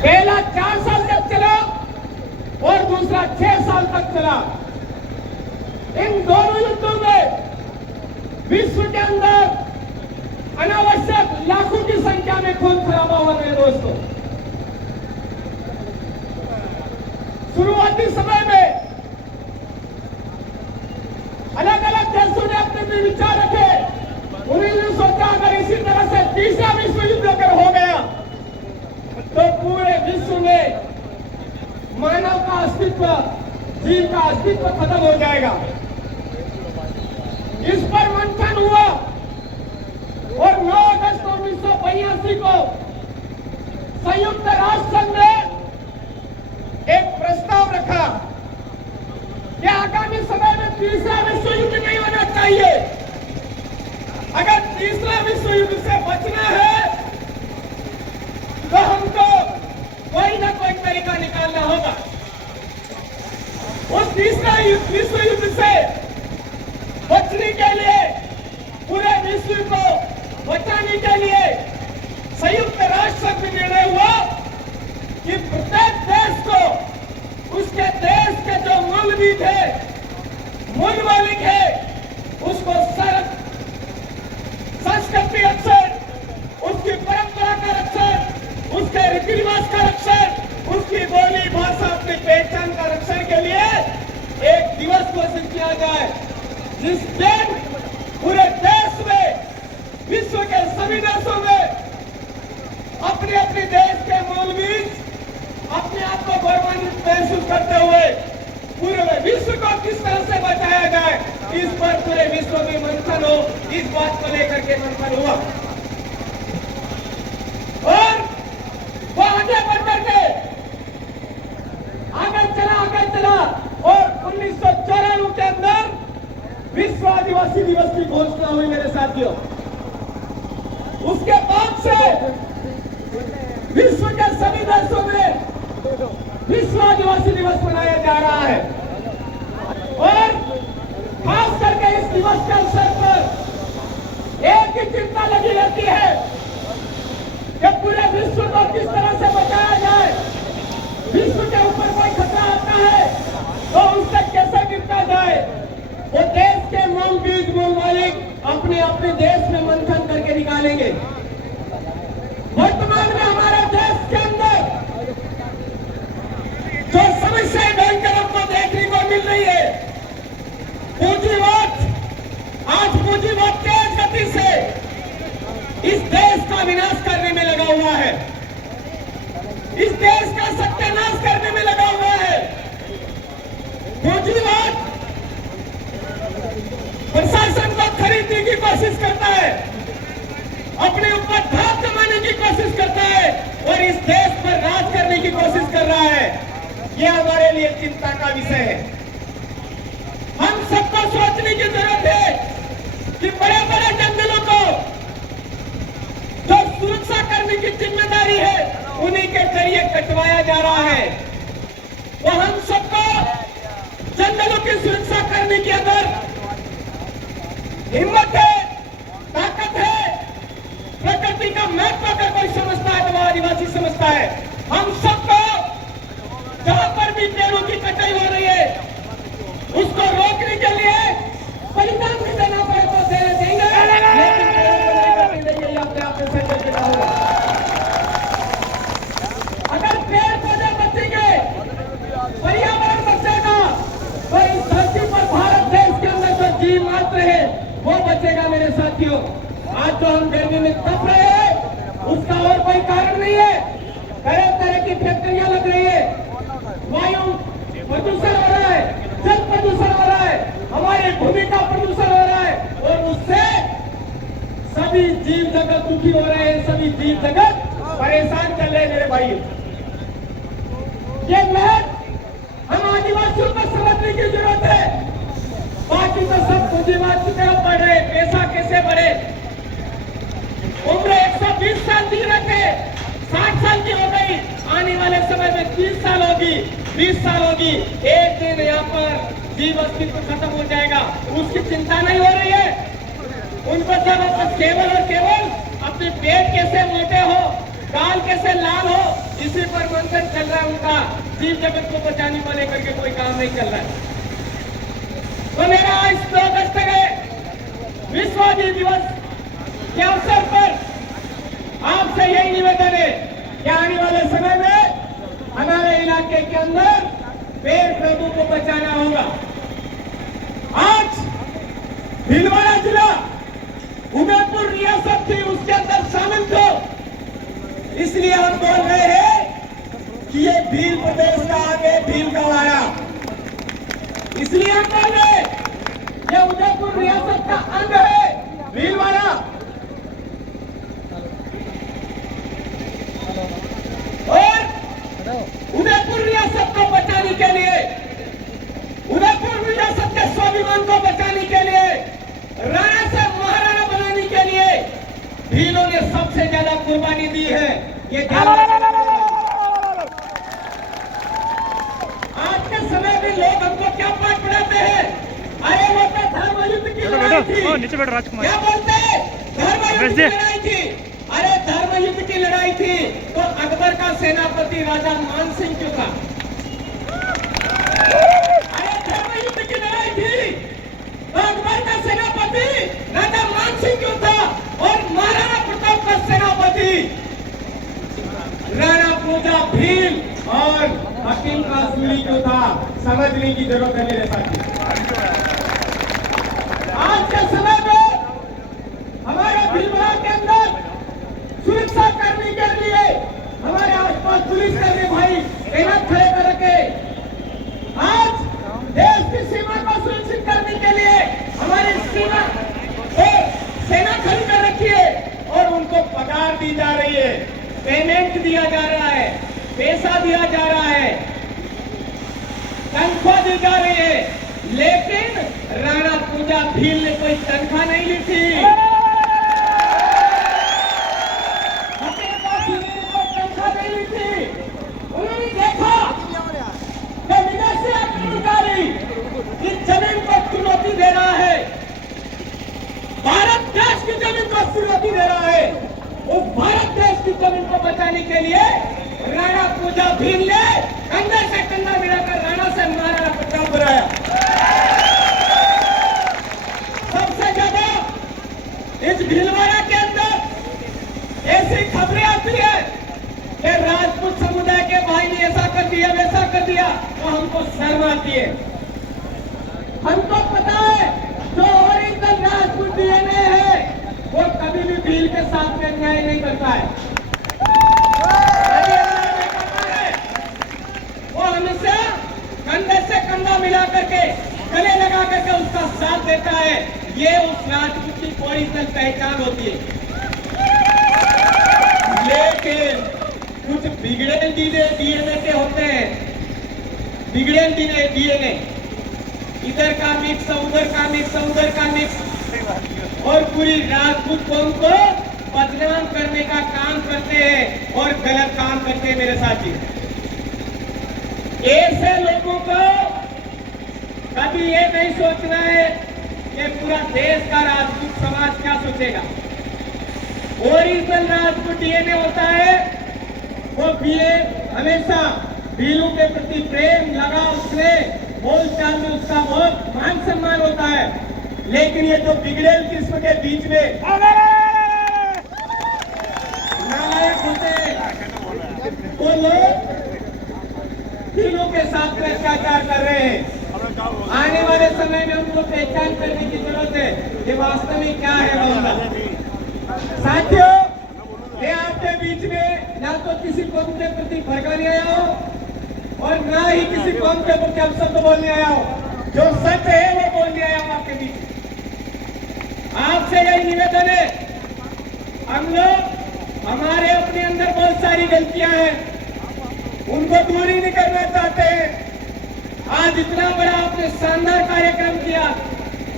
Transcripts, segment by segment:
पहला 4 साल तक चला और दूसरा 6 साल तक चला। इन दोनों युद्धों में विश्व के अंदर अनावश्यक लाखों की संख्या में खून खराबा हुआ है दोस्तों। शुरुआती समय में अलग अलग देशों ने अपने भी विचार रखे। उन्होंने सोचा अगर इसी तरह से तीसरा विश्व युद्ध अगर हो गया तो पूरे विश्व में मानव का अस्तित्व, जीव का अस्तित्व खत्म हो जाएगा। इस पर मंथन हुआ और 9 अगस्त 1982 को संयुक्त राष्ट्र संघ ने एक प्रस्ताव रखा कि आगामी समय में तीसरा विश्व युद्ध नहीं होना चाहिए। अगर तीसरा विश्व युद्ध से बचना है तो हमको कोई ना कोई तरीका निकालना होगा। उस तीसरा विश्व युद्ध से बचने के लिए, पूरे विश्व को बचाने के लिए संयुक्त राष्ट्र संघ में निर्णय हुआ कि प्रत्येक देश को उसके देश के जो मूलभूत है, मूल मालिक है, उसको संस्कृति रक्षण, उसकी परंपरा का रक्षण, उसके रीति रिवाज का रक्षण, उसकी बोली भाषा, अपनी पहचान का रक्षण के लिए एक दिवस घोषित किया जाए, जिस दिन पूरे देश में, विश्व के सभी देशों में अपने अपने देश के मूलभूत अपने आप को गौरवान्वित महसूस करते हुए पूरे विश्व को किस तरह से बचाया जाए, इस पर पूरे विश्व में मंथन हो, इस बात को लेकर के मंथन हुआ। और वो आगे बढ़ करके आगे चला और 1994 के अंदर विश्व आदिवासी दिवस की घोषणा हुई मेरे साथियों। उसके बाद से विश्व के सभी देशों में विश्व आदिवासी दिवस मनाया जा रहा है और खास करके इस दिवस के अवसर पर एक ही चिंता लगी रहती है कि पूरे विश्व को किस तरह से बचाया जाए। विश्व के ऊपर कोई खतरा आता है तो उससे कैसे निपटा जाए। वो देश के मूल बीज, मूल मालिक अपने अपने देश में मंथन करके निकालेंगे। वर्तमान में हमारे देश के अंदर जो समस्याएं भयंकर हमको देखने को मिल रही है, पूंजीवाद, आज पूंजीवाद तेज गति से इस देश का विनाश करने में लगा हुआ है, इस देश का सत्यानाश करने में लगा हुआ है। पूंजीवाद प्रशासन को खरीदने की कोशिश करता है, अपने ऊपर धाक जमाने की कोशिश करता है और इस देश पर राज करने की कोशिश कर रहा है। यह हमारे लिए चिंता का विषय है। हम सबको सोचने की जरूरत है कि बड़े बड़े जंगलों को जो सुरक्षा करने की जिम्मेदारी है उन्हीं के जरिए कटवाया जा रहा है। तो हम सबको जंगलों की सुरक्षा करने की अगर हिम्मत है, ताकत है, प्रकृति का महत्व अगर कोई समझता है तो वो आदिवासी समझता है। हम सबको जहां पर भी पेड़ों की कटाई हो रही है उसको रोकने के लिए बलिदान भी देना पड़े तो देंगे, लेकिन देंगे अपने आप में संकल्प लेना होगा। अगर पेड़ पौधे बचेंगे, पर्यावरण बचेगा तो इस धरती पर भारत देश के अंदर जो जीव मात्र है वो बचेगा मेरे साथियों। आज जो हम गर्मी में तप रहे हैं उसका और कोई कारण नहीं है। तरह तरह की फैक्ट्रियां लग रही है, वायु प्रदूषण हो रहा है, जल प्रदूषण हो रहा है, हमारी भूमि का प्रदूषण हो रहा है और उससे सभी जीव जगत दुखी हो रहे हैं, सभी जीव जगत परेशान चल रहे हैं मेरे भाई। ये लहर हम आदिवासियों को समझने की जरूरत है। बाकी तो सब पूंजीवाद की तरफ बढ़ रहे, पैसा कैसे बढ़े। उम्र 120 साल जी रहे थे, 60 साल की हो गई, आने वाले समय में 30 साल होगी, 20 साल होगी। एक दिन यहाँ पर जीव अस्तित्व खत्म हो जाएगा, उसकी चिंता नहीं हो रही है। उनको सब केवल और केवल अपने पेट कैसे मोटे हो, काल कैसे लाल हो, इसी पर मंथन चल रहा है उनका। जीव जगत को बचाने को लेकर के कोई काम नहीं चल रहा है। तो मेरा आज 2 अगस्त के विश्व आदि दिवस के अवसर पर आपसे यही निवेदन है कि आने वाले समय में हमारे इलाके के अंदर पेड़ पौधों को बचाना होगा। आज भीलवाड़ा जिला उदयपुर रियासत थी, उसके अंदर शामिल थे, इसलिए हम बोल रहे हैं कि ये भील प्रदेश का आगे भील का वाड़ा, इसलिए हम बोल रहे हैं ये उदयपुर रियासत का अंग है भीलवाड़ा। और उदयपुर रियासत को बचाने के लिए, उदयपुर रियासत के स्वाभिमान को बचाने के लिए, राणा से महाराणा बनाने के लिए भीलों ने सबसे ज्यादा कुर्बानी दी है। ये आज के समय में लोग हमको क्या पाठ पढ़ाते हैं? अरे वो तो धर्म युद्ध की लड़ाई थी। नीचे बैठो राजकुमार। क्या बोलते हैं? धर्म युद्ध की लड़ाई थी। अरे धर्म युद्ध की लड़ाई थी तो अकबर का सेनापति राजा मान सिंह क्यों था? अरे धर्म युद्ध की लड़ाई थी तो अकबर का सेनापति राजा मान सिंह क्यों था? और महाराणा प्रताप का सेनापति राणा पूजा भील और हकीम का सूली क्यों था? समझने की जरूरत है मेरे साथी। आज के समय में हमारे भीलवाड़ा के अंदर सुरक्षा करने के लिए हमारे आसपास पुलिस कर्मी भाई तैनात खड़े कर रखे। आज देश की सीमा को सुरक्षित करने के लिए हमारी सीमा सेना खड़ी कर रखी है और उनको पगार दी जा रही है, पेमेंट दिया जा रहा है, पैसा दिया जा रहा है, तनख्वाह दी जा रही है। लेकिन राणा पूजा भील ने कोई तनख्वाह नहीं ली थी, तनख्वाह नहीं ली थी। उन्होंने देखा कि विदेशी आक्रमणकारी इस जमीन को चुनौती दे रहा है, भारत देश की जमीन को चुनौती दे रहा है। उस भारत देश की जमीन को बचाने के लिए राणा पूजा भील ने कंधे से कंधा मिलाकर राणा से महाराणा प्रताप बनाया। सबसे ज्यादा इस भीलवाड़ा के अंदर ऐसी खबरें आती है कि राजपूत समुदाय के भाई ने ऐसा कर दिया, वैसा कर दिया, तो हमको शर्म आती है। हमको पता है जो ओरिजिनल राजपूत डीएनए है वो कभी भी भील के साथ में अन्याय नहीं करता है, वो हमेशा कंधे से कंधा मिला करके, गले लगा करके उसका साथ देता है। ये उस राजपूत की ओरिजिनल पहचान होती है। लेकिन कुछ बिगड़े डीएनए के होते हैं, बिगड़े डीएनए, इधर का मिक्स, उधर का मिक्स, उधर का मिक्स, और पूरी राजपूत कौम को बदनाम करने का काम करते हैं और गलत काम करते हैं मेरे साथी। ऐसे लोगों को कभी ये नहीं सोचना है कि पूरा देश का राजपूत समाज क्या सोचेगा। ओरिजिनल राजपूत डीएनए होता है, वो हमेशा भीलों के प्रति प्रेम लगा, उससे बोलचाल में उसका बहुत मान सम्मान होता है। लेकिन ये जो बिगड़ेल किस्म के बीच में नालायक होते हैं, वो लोग भीलों के साथ में अत्याचार कर रहे हैं। आने वाले समय में उनको पहचान करने की जरूरत है कि वास्तव में क्या है मामला। साथियों, मैं आपके बीच में ना तो किसी कौम के प्रति भड़काने आया हूं और ना ही किसी कौम के प्रति अपशब्द बोलने आया हूं। जो सच है वो बोलने आया हूं आपके बीच। आपसे यही निवेदन है, हम लोग, हमारे अपने अंदर बहुत सारी गलतियां हैं, उनको दूर ही नहीं करना चाहते हैं। आज इतना बड़ा आपने शानदार कार्यक्रम किया।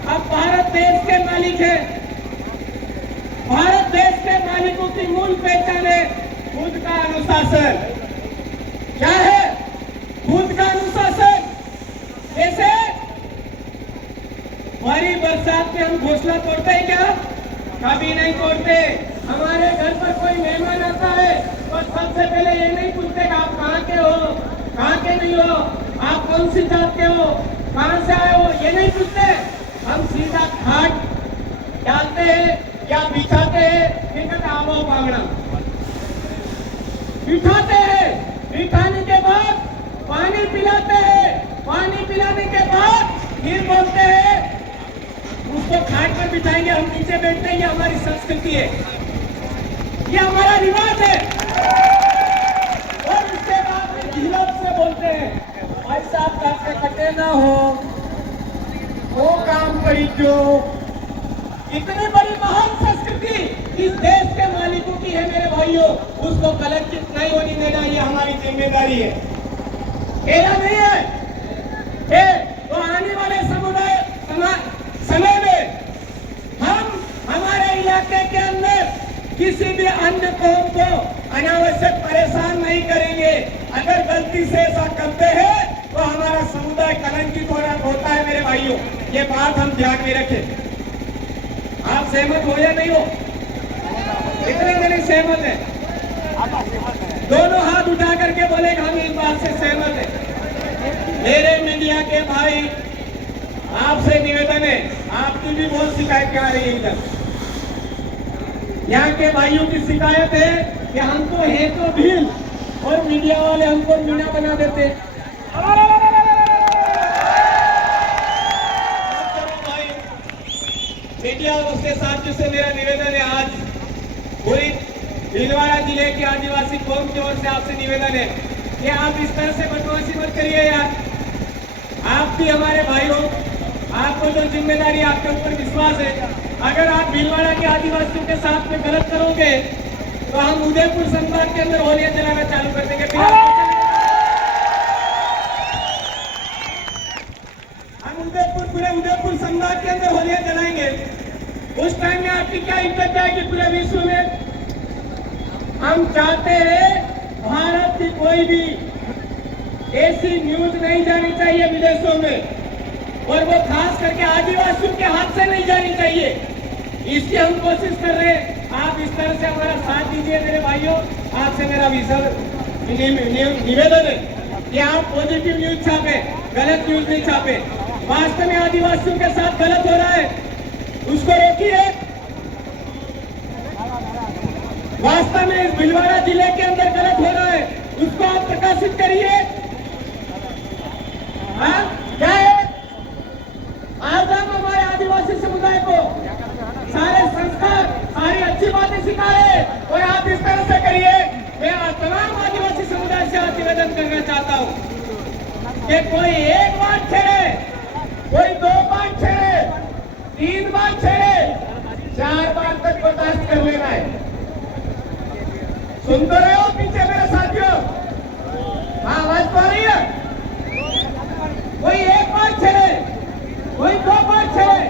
अब भारत देश के मालिक है, भारत देश के मालिकों की मूल पहचान है खुद का अनुशासन। क्या है खुद का अनुशासन? कैसे? भारी बरसात में हम घोंसला तोड़ते हैं क्या? कभी नहीं तोड़ते। हमारे घर पर कोई मेहमान आता है और सबसे पहले ये नहीं पूछते कि आप कहाँ के हो, कहाँ के नहीं हो, आप कौन सी जात के हो, कहाँ से आए हो, ये नहीं पूछते। हम सीधा खाट डालते हैं या बिछाते हैं, फिर कहते आओ पावड़ा, बिठाते हैं, बिठाने के बाद पानी पिलाते हैं, पानी पिलाने के बाद फिर बोलते हैं उसको खाट पर बिठाएंगे, हम नीचे बैठते हैं। ये हमारी संस्कृति है, ये हमारा रिवाज है। और उसके बाद झिलक से बोलते हैं भाई साहब आपके कटे ना हो वो काम करी जो। इतनी बड़ी महान संस्कृति इस देश के मालिकों की है मेरे भाइयों, उसको कलंकित नहीं होने देना, ये हमारी जिम्मेदारी है, खेला नहीं है। तो आने वाले समय में हम हमारे इलाके के अंदर किसी भी अन्य कौम को अनावश्यक परेशान नहीं करेंगे। अगर गलती से ऐसा करते हैं तो हमारा समुदाय कलंकित होता है मेरे भाइयों, ये बात हम ध्यान में रखें। आप सहमत हो या नहीं हो? इतने जने सहमत है? दोनों हाथ उठा करके बोले हम इस बात से सहमत है। मेरे मीडिया के भाई आपसे निवेदन है, आपकी भी बहुत शिकायत आ रही है इधर। यहाँ के भाइयों की शिकायत है कि हमको है तो भील और मीडिया वाले हमको मीना बना देते। मीडिया और उसके साथियों से मेरा निवेदन है, आज पूरी भीलवाड़ा जिले की आदिवासी कौम की ओर से आपसे निवेदन है कि आप इस तरह से बदमाशी मत करिए यार। आप भी हमारे भाई हो, आपको जो जिम्मेदारी आपके ऊपर विश्वास है, अगर आप भीलवाड़ा के आदिवासियों के साथ में गलत करोगे तो हम उदयपुर संभाग के अंदर होलियां जलाना चालू कर देंगे। हम पूरे उदयपुर संभाग के अंदर होलियां जलाएंगे। उस टाइम में आपकी क्या इज्जत जाएगी पूरे विश्व में? हम चाहते हैं भारत की कोई भी ऐसी न्यूज नहीं जानी चाहिए विदेशों में, और वो खास करके आदिवासियों के हाथ से नहीं जानी चाहिए। इसकी हम कोशिश कर रहे हैं। आप इस तरह से हमारा साथ दीजिए मेरे भाइयों। आपसे मेरा निवेदन है कि आप पॉजिटिव न्यूज छापे, गलत न्यूज नहीं छापे। वास्तव में आदिवासियों के साथ गलत हो रहा है, उसको रोकिए। वास्तव में इस भीलवाड़ा जिले के अंदर गलत हो रहा है, उसको आप प्रकाशित करिए। क्या है? आज हम हमारे आदिवासी समुदाय को सारे संस्कार, सारी अच्छी बातें सिखा रहे हैं और आप इस तरह से करिए। मैं तमाम आदिवासी समुदाय से आज निवेदन करना चाहता हूँ कि कोई एक बात छेड़े, कोई 2 बार छेड़े, 3 बार छेड़े, 4 बार तक बर्दाश्त कर लेना है। सुन तो रहे हो पीछे मेरे साथियों? हाँ, आवाज तो आ रही है? कोई 1 बार छेड़े, कोई 2 बार छेड़े,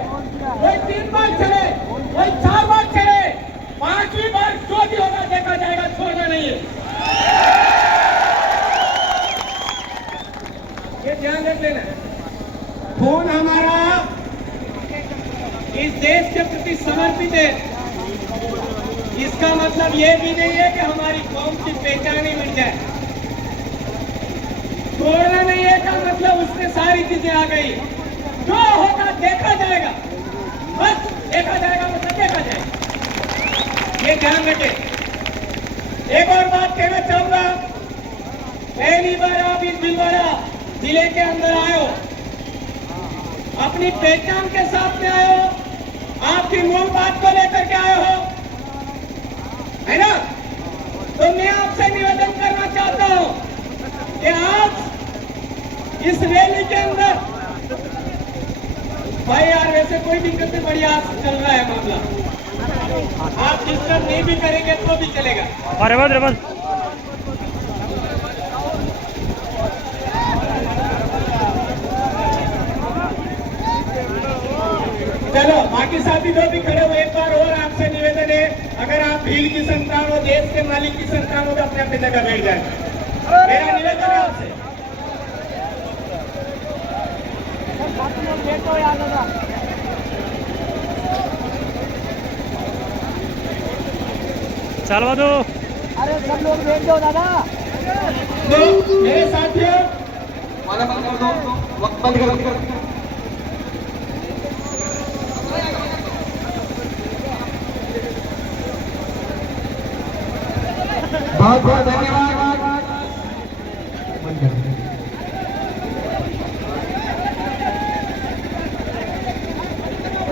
कोई 3 बार छेड़े, कोई 4 बार छेड़े, 5वीं बार जो भी होगा देखा जाएगा, छोड़ना नहीं है। ये ध्यान रख लेना। खून हमारा इस देश के प्रति समर्पित है। इसका मतलब ये भी नहीं है कि हमारी कौम की पहचान ही मिट जाए। छोड़ना नहीं है का मतलब उसमें सारी चीजें आ गई। जो होगा देखा जाएगा, बस देखा जाएगा, मतलब देखा जाएगा। ये ध्यान रखें। एक और बात कहना चाहूंगा, पहली बार आप इस भीलवाड़ा जिले के अंदर आए हो, अपनी पहचान के साथ में आए हो, आपकी मूल बात को लेकर के आए हो, है ना? तो मैं आपसे निवेदन करना चाहता हूं कि आज इस रैली के अंदर भाई यार वैसे कोई दिक्कत नहीं, बढ़िया चल रहा है मामला। आप डिस्टर्ब नहीं भी करेंगे तो भी चलेगा। अरे बस चलो, बाकी साथी जो भी खड़े हुए, एक बार और आपसे निवेदन है, अगर आप भील की संतान हो, देश के मालिक की संतान हो, तो अपने अपनी जगह बैठ जाए। मेरा निवेदन है आपसे। चलवा दो। अरे सब लोग बैठ जाओ दादा। तो मेरे साथियों, वाला बंद कर दो, वक्त बंद कर। बहुत बहुत धन्यवाद।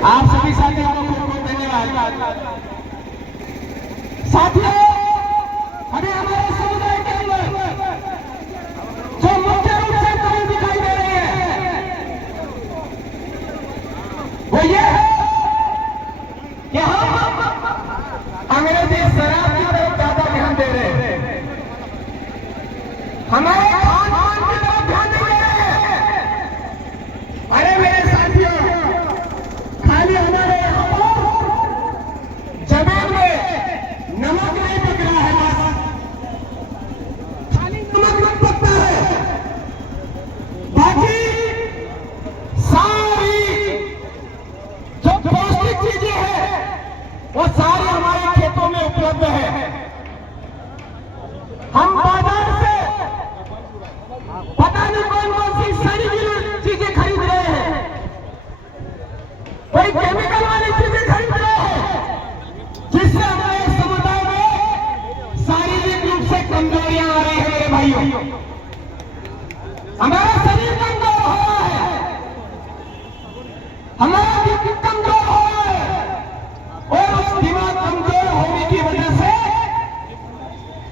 आप सभी साथियों को बहुत बहुत धन्यवाद। साथियों, हमें हमारे समुदाय के अंदर जो मुख्य रूप से कमी दिखाई दे रही है वो ये है कि हम अंग्रेजी शराब की तरफ ज्यादा ध्यान दे रहे हैं, हमारे खान पान की तरफ ध्यान नहीं दे रहे हैं। अरे मेरे साथियों, खाली हमारे यहाँ पर जमीन में नमक नहीं पक रहा है, बस खाली नमक पकता है, बाकी सारी जो पौष्टिक चीजें हैं वो सारी हमारे खेतों में उपलब्ध है। हम बाजार से पता नहीं कौन कौन सी सारी चीजें खरीद रहे हैं, कोई केमिकल वाली चीजें खरीद रहे हैं, जिससे हमारे समुदाय में शारीरिक रूप से कमजोरियां आ रही है। मेरे भाइयों, हमारा शरीर कमजोर हो रहा है, हमारा दिमाग कमजोर हो रहा है, और उस दिमाग कमजोर होने की वजह से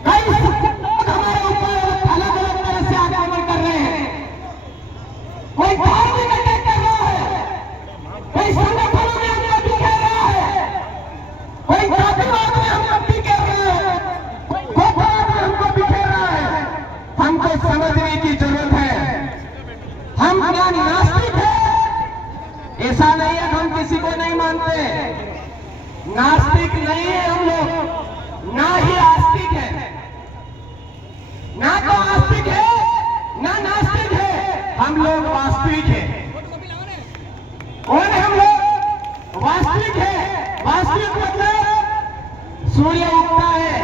कई लोग हमारे ऊपर अलग अलग तरह से आक्रमण कर रहे हैं। कोई धार्मिक अटैक कर रहा है, कोई संगठनों में हमला बिखेर रहा है, कोई जातिवाद में हमला बिखेर रहा है, कोई गोत्रवाद में हमको बिखेर रहा है। हमको समझने की जरूरत है, हम क्या नास्तिक हैं? ऐसा नहीं है हम किसी को नहीं मानते, नास्तिक नहीं है हम लोग, ना ही आस्तिक है, ना तो आस्तिक है ना नास्तिक है, हम लोग वास्तविक हैं। कौन है हम लोग? वास्तविक है। वास्तविक मतलब सूर्य उगता है,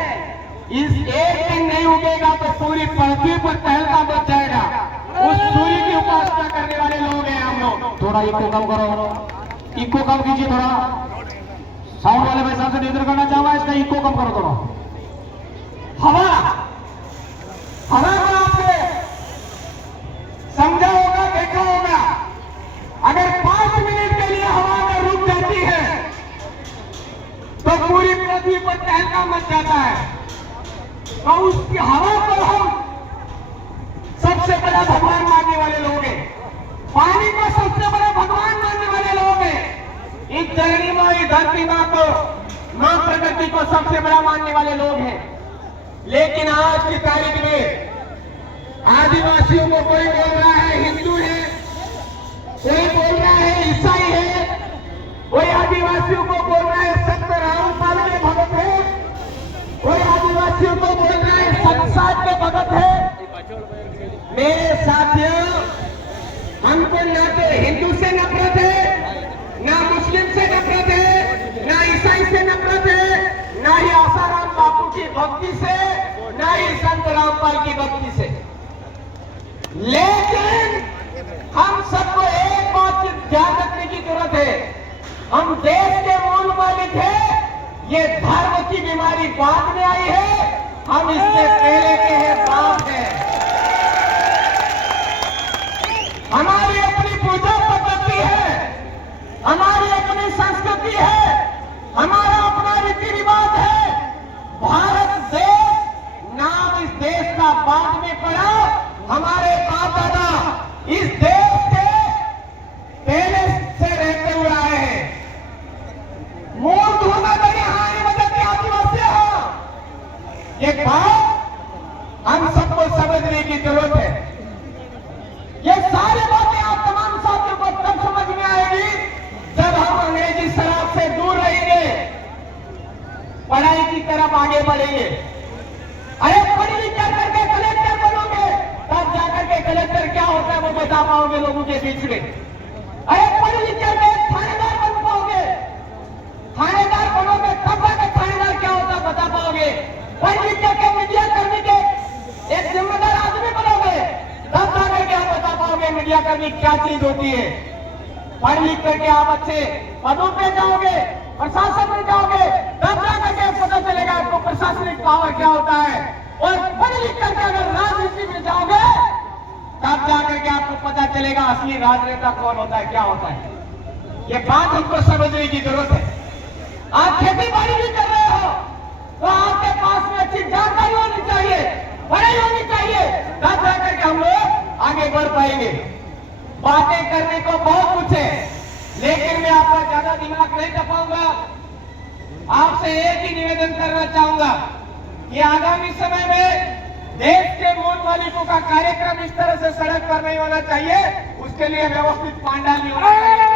इस एक दिन नहीं उगेगा तो पूरी पृथ्वी पर टहलता बच जाएगा, उस सूर्य की उपासना करने वाले लोग हैं हम लोग। थोड़ा इको कम करो, इको कम कीजिए, थोड़ा साउंड वाले भाई साहब से निवेदन करना चाहूंगा, इसका इको कम करो थोड़ा। हवा हवा को आपने समझा होगा, देखा होगा, अगर 5 मिनट के लिए हवा अगर रुक जाती है तो पूरी पृथ्वी पर टहलका मच जाता है। तो उसकी हवा को हम सबसे बड़ा भगवान मानने वाले लोग हैं, पानी को सबसे बड़ा भगवान मानने वाले लोग हैं, इस धरती माँ, इस धरती माँ को, माँ प्रकृति को सबसे बड़ा मानने वाले लोग हैं। लेकिन आज की तारीख में आदिवासियों को कोई बोल रहा है हिंदू है, कोई बोल रहा है ईसाई है, कोई आदिवासियों को बोल रहा है संत रामपाल के भगत है, कोई आदिवासियों को बोल रहा है संसार के भगत है। मेरे साथियों, हमको ना तो हिंदू से नफरत है, ना मुस्लिम से नफरत है, ना ईसाई से नफरत है, ना ही आसाराम बापू की भक्ति से, ना ही संत रामपाल की भक्ति से। लेकिन हम सबको एक बात ध्यान रखने की जरूरत है, हम देश के मूल मालिक हैं, ये धर्म की बीमारी बाद में आई है, हम इससे पहले के हैं, बाप है। हमारी अपनी पूजा पद्धति है, हमारी अपनी संस्कृति है, हमारा अपना रीति रिवाज है। भारत देश नाम इस देश का बाद में पड़ा, हमारे बाप दादा इस देश के पहले से रहते हुए आए हैं। मूल धूमधाम यहाँ मदद आदिवासी हो, ये बात हम सबको समझने की जरूरत है। ये सारी बातें आप तमाम साथियों को तब समझ में आएगी जब हम अंग्रेजी शराब से दूर रहेंगे, पढ़ाई की तरफ आगे बढ़ेंगे। अरे पढ़ लिख करके कलेक्टर बनोगे, तब जाकर के कलेक्टर क्या होता है वो बता पाओगे लोगों के बीच में। अरे पढ़ लिख करके थानेदार बन पाओगे, थानेदार बनोगे तब जाकर थानेदार क्या होता है बता पाओगे। पढ़ लिख करके प्रतिज्ञा करनी क्या चीज होती है। पढ़ लिख करके आप अच्छे पदों पे जाओगे, प्रशासन में जाओगे, तब जाकर पता चलेगा आपको प्रशासनिक पावर क्या होता है। और पढ़ लिख करके अगर राजनीति में जाओगे तब जाकर के आपको पता चलेगा असली राजनेता कौन होता है, क्या होता है। ये बात हमको समझने की जरूरत है। आप खेती बाड़ी भी कर रहे हो तो आपके पास में अच्छी जानकारी होनी चाहिए, पढ़ाई होनी चाहिए, तब जाकर के हम लोग आगे बढ़ पाएंगे। बातें करने को बहुत कुछ है, लेकिन मैं आपका ज्यादा दिमाग नहीं खपाऊंगा। आपसे एक ही निवेदन करना चाहूंगा कि आगामी समय में देश के मूल मालिकों का कार्यक्रम इस तरह से सड़क पर नहीं होना चाहिए, उसके लिए व्यवस्थित पांडाल भी होना चाहिए।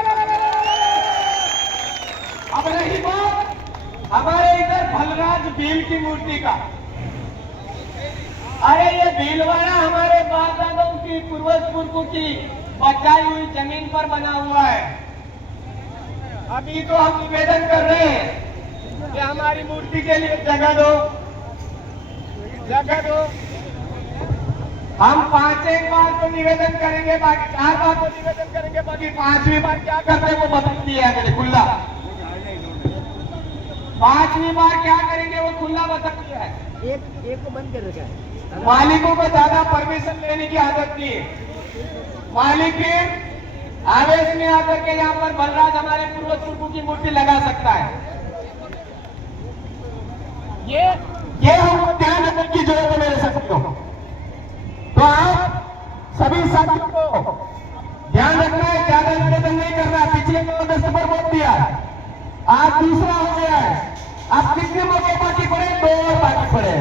अब रही बात हमारे इधर भलराज भील की मूर्ति का, अरे ये भीलवाड़ा हमारे बाप दादाओं की पूर्वज पुरखों की बचाई हुई जमीन पर बना हुआ है। अभी तो हम निवेदन कर रहे हैं कि हमारी मूर्ति के लिए जगह दो, जगह दो। हम 5 बार तो निवेदन करेंगे, बाकी 4 बार तो निवेदन करेंगे, बाकी 5वीं बार क्या करते हैं वो बता दिया है खुला। 5वीं बार क्या करेंगे वो खुला बता दिया है। एक को बंद कर रखा है। मालिकों को ज्यादा परमिशन लेने की आदत नहीं है। मालिक आवेश में आकर के यहाँ पर बलराज हमारे पूर्वज पुरखों की मूर्ति लगा सकता है। ये हमको ध्यान रखने की जरूरत है मेरे साथियों। तो आप सभी साथियों को ध्यान रखना है, ज्यादा निवेदन नहीं करना। पिछले 2 अगस्त पर वोट दिया, आज दूसरा हो गया है। अब कितने मौके बाकी पड़े? 2 और बाकी पड़े,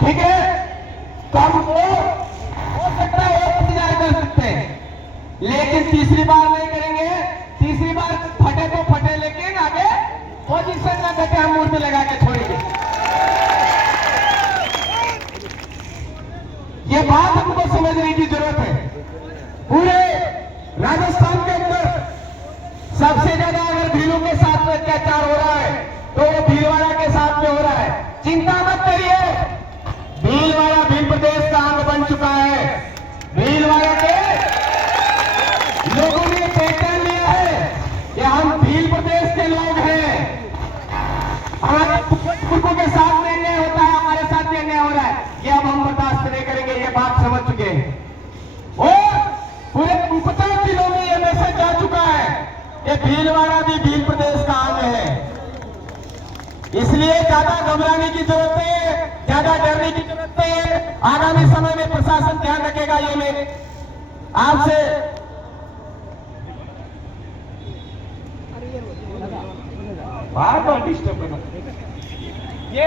ठीक है। तो हम हो सकता है और इंतजार कर सकते हैं, लेकिन तीसरी बार नहीं करेंगे। तीसरी बार फटे तो फटे, लेकिन आगे पोजीशन में बैठे हम मूर्ति लगा के छोड़ेंगे। ये बात हमको समझने की जरूरत है। पूरे राजस्थान के अंदर सबसे ज्यादा अगर भीलों के साथ में अत्याचार हो रहा है तो वो भीलवाड़ा के साथ में हो रहा है। चिंता मत करिए, भीलवाड़ा भील प्रदेश का अंग बन चुका है। भीलवाड़ा के लोगों ने पहचान लिया है कि हम भील प्रदेश के लोग हैं। हमारे पुरखों के साथ में अन्याय होता है, हमारे साथ भी अन्याय हो रहा है, ये अब हम बर्दाश्त नहीं करेंगे। ये बात समझ चुके हैं और पूरे 50 जिलों में ये मैसेज जा चुका है कि भीलवाड़ा भी भील प्रदेश का अंग है। इसलिए ज्यादा घबराने की जरूरत है, ज्यादा डरने की जरूरत है। आगामी समय में प्रशासन ध्यान रखेगा। ये मेरे आपसे बार डिस्टर्ब करना ये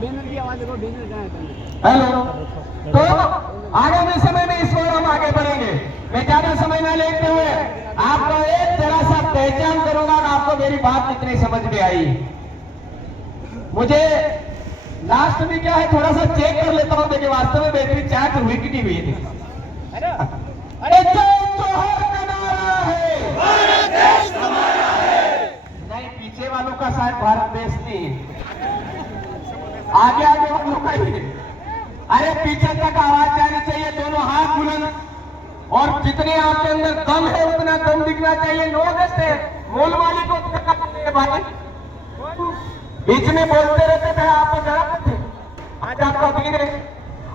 बैनर की आवाज को बैनर कहाँ हेलो। तो आगामी समय में इस ओर हम आगे बढ़ेंगे। मैं ज्यादा समय न लेते हुए आपको एक जरा सा पहचान करूंगा कि आपको मेरी बात कितनी समझ में आई। मुझे लास्ट में क्या है थोड़ा सा चेक कर लेता हूं कि वास्तव में बेहतरीन चाट हुई कि नहीं हुई है ना। अरे जय जोहर का नारा है, भारत देश हमारा है। नहीं, पीछे वालों का शायद भारत देश नहीं है, आगे आगे वालों का ही है। अरे पीछे तक आवाज जानी चाहिए, दोनों हाथ बुलंद, और जितने आपके अंदर दम है उतना दम दिखना चाहिए। 9 अगस्त है, मूल मालिकों को भाई बीच में बोलते रहते थे, आपको जरा थे, आज आपका दिन है।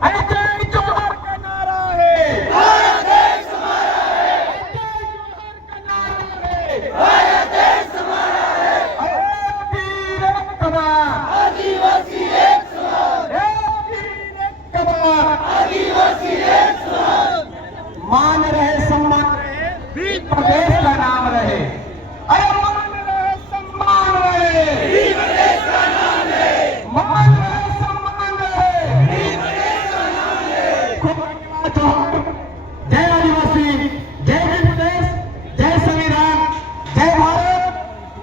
अरे जय जोहर का नारा है, भारत देश हमारा है। जय जोहर का नारा है, भारत देश हमारा है। अरे वीर कमाल, आदिवासी एक समान, आदिवासी एक समान। मान रहे सम्मान रहे, भील प्रदेश का नाम रहे। अरे मान रहे सम्मान रहे, भील प्रदेश का नाम रहे। मान रहे सम्मान रहे, भील प्रदेश का नाम रहे। खूब धन्यवाद। जय आदिवासी, जय भील प्रदेश, जय संविधान, जय भारत।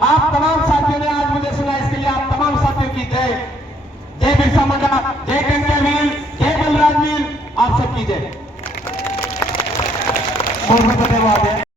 आप तमाम साथियों ने आज मुझे सुना, इसके लिए आप तमाम साथियों की जय। जय बिरसा मुंडा, जय गंगा वीर, जय बलराज वीर, आप सबकी जय। बहुत बहुत धन्यवाद है।